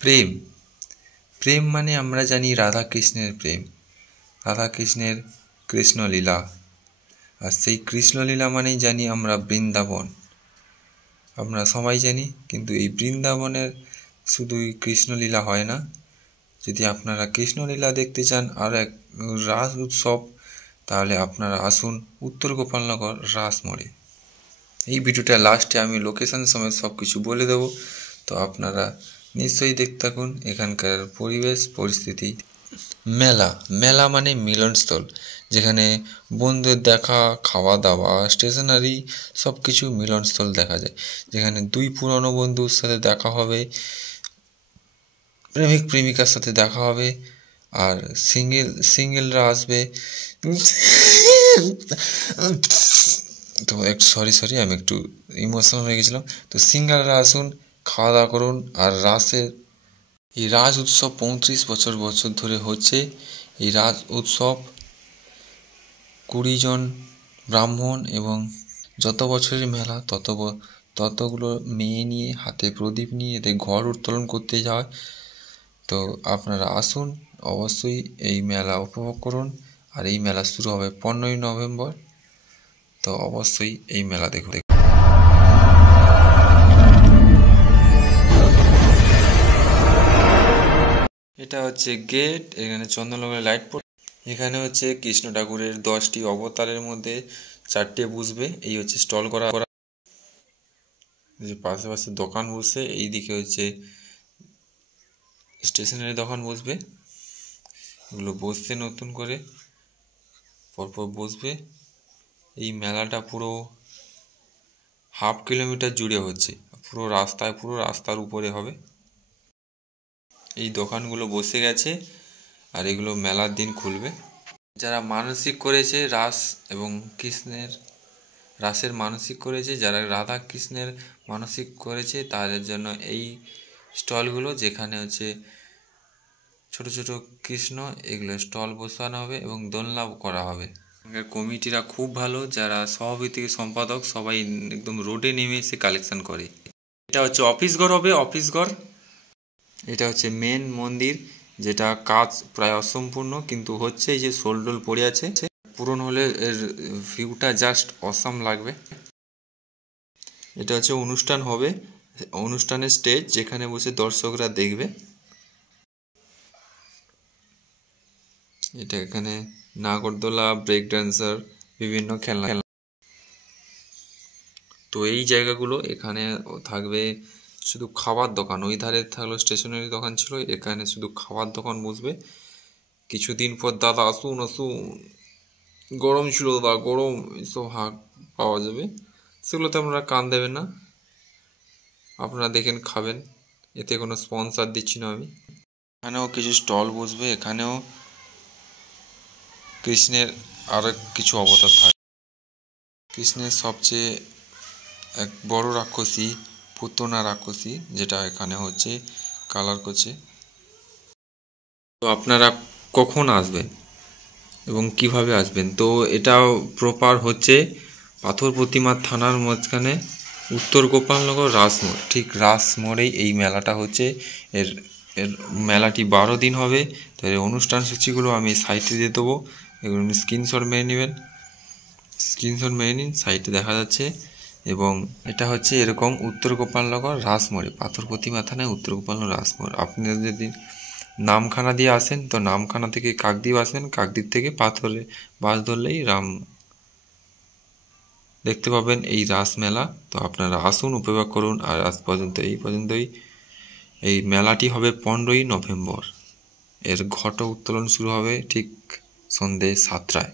প্রেম প্রেম মানে আমরা জানি রাধা কৃষ্ণের প্রেম, রাধা কৃষ্ণের কৃষ্ণলীলা। আর সেই কৃষ্ণলীলা মানেই জানি আমরা বৃন্দাবন, আমরা সবাই জানি। কিন্তু এই বৃন্দাবনের শুধুই কৃষ্ণলীলা হয় না। যদি আপনারা কৃষ্ণলীলা দেখতে চান আর এক রাস উৎসব, তাহলে আপনারা আসুন উত্তর গোপালনগর রাস মোড়ে। এই ভিডিওটা লাস্টে আমি লোকেশন সমেত সব কিছু বলে দেবো, তো আপনারা নিশ্চয়ই দেখতে থাকুন এখানকার পরিবেশ পরিস্থিতি। মেলা মেলা মানে মিলনস্থল, যেখানে বন্ধুদের দেখা, খাওয়া দাওয়া, স্টেশনারি সব কিছু মিলনস্থল দেখা যায়। যেখানে দুই পুরনো বন্ধুর সাথে দেখা হবে, প্রেমিক প্রেমিকার সাথে দেখা হবে, আর সিঙ্গেলরা আসবে। তো একটু সরি আমি একটু ইমোশনাল হয়ে গেছিলাম। তো সিঙ্গেলরা আসুন, খাওয়া দাওয়া করুন। আর এই রাজ উৎসব 35 বছর ধরে হচ্ছে। এই রাজ উৎসব 20 জন ব্রাহ্মণ এবং যত বছরের মেলা ততগুলো মেয়ে নিয়ে, হাতে প্রদীপ নিয়ে এদের ঘর উত্তোলন করতে যায়। তো আপনারা আসুন, অবশ্যই এই মেলা উপভোগ করুন। আর এই মেলা শুরু হবে 15ই নভেম্বর। তো অবশ্যই এই মেলা দেখুন। এটা হচ্ছে গেট, এখানে চন্দননগরের লাইট পড়ে। এখানে হচ্ছে কৃষ্ণ ঠাকুরের 10টি অবতারের মধ্যে 4টে বুঝবে। এই হচ্ছে স্টল করা, যে পাশে দোকান বসে। এই দিকে হচ্ছে স্টেশনারি দোকান বসবে, এগুলো বসছে নতুন করে, পরপর বসবে। এই মেলাটা পুরো ½ কিলোমিটার জুড়ে হচ্ছে, পুরো রাস্তার উপরে হবে। এই দোকানগুলো বসে গেছে, আর এগুলো মেলার দিন খুলবে। যারা মানসিক করেছে রাস এবং রাসের মানসিক করেছে, যারা রাধা কৃষ্ণের মানসিক করেছে, তাদের জন্য এই স্টলগুলো, যেখানে হচ্ছে ছোট ছোট কৃষ্ণ, এগুলো স্টল বসানো হবে এবং দোলনা করা হবে। কমিটিরা খুব ভালো, যারা সভাপতি থেকে সম্পাদক সবাই একদম রোডে নেমে এসে কালেকশন করে। এটা হচ্ছে অফিস ঘর হবে, অফিস ঘর। এটা হচ্ছে মেন মন্দির, যেটা কাজ প্রায় অসম্পূর্ণ, কিন্তু হচ্ছে এই যে শোলডোল পড়ে আছে, পূরণ হলে এর ভিউটা জাস্ট অসাম লাগবে। এটা হচ্ছে অনুষ্ঠান হবে, অনুষ্ঠানের স্টেজ, যেখানে বসে দর্শকরা দেখবে। এটা এখানে নাগরদোলা, ব্রেক ড্যান্সার, বিভিন্ন খেলনা। তো এই জায়গাগুলো, এখানে থাকবে শুধু খাবার দোকান। ওই ধারে থাকলো স্টেশনারি দোকান ছিল, এখানে শুধু খাবার দোকান বসবে। কিছুদিন পর দাদা আসুন, গরম ছিল দাদা, গরম এসব হাঁক পাওয়া যাবে। সেগুলোতে আপনারা কান দেবেন না, আপনারা দেখেন খাবেন। এতে কোনো স্পন্সার দিচ্ছি না আমি। এখানেও কিছু স্টল বসবে, এখানেও কৃষ্ণের আরও কিছু অবতার থাকে। কৃষ্ণের সবচেয়ে এক বড় রাক্ষসী, পুতনা রাক্ষসী, যেটা এখানে হচ্ছে কালার করছে। তো আপনারা কখন আসবেন এবং কিভাবে আসবেন? তো এটা প্রপার হচ্ছে পাথর প্রতিমা থানার মাঝখানে, উত্তর গোপালনগর রাস মোড়। ঠিক রাস মোড়েই এই মেলাটা হচ্ছে। এর এর মেলাটি 12 দিন হবে। তো এর অনুষ্ঠান সূচিগুলো আমি সাইটে দিয়ে দেবো, এগুলো স্ক্রিনশট মেরে নেবেন। স্ক্রিনশট মেরে নিন, সাইটে দেখা যাচ্ছে। এবং এটা হচ্ছে এরকম উত্তর গোপালনগর রাস মোড়ে, পাথর প্রতিমা থানায় উত্তর গোপালনগর রাস মোড়। আপনারা যদি নামখানা দিয়ে আসেন, তো নামখানা থেকে কাকদ্বীপ আসবেন, কাকদ্বীপ থেকে পাথরে বাস ধরলেই দেখতে পাবেন এই রাস মেলা। তো আপনারা আসুন, উপভোগ করুন। আর আজ পর্যন্ত এই পর্যন্তই। এই মেলাটি হবে 15ই নভেম্বর। এর ঘট উত্তোলন শুরু হবে ঠিক সন্ধ্যে 7টায়।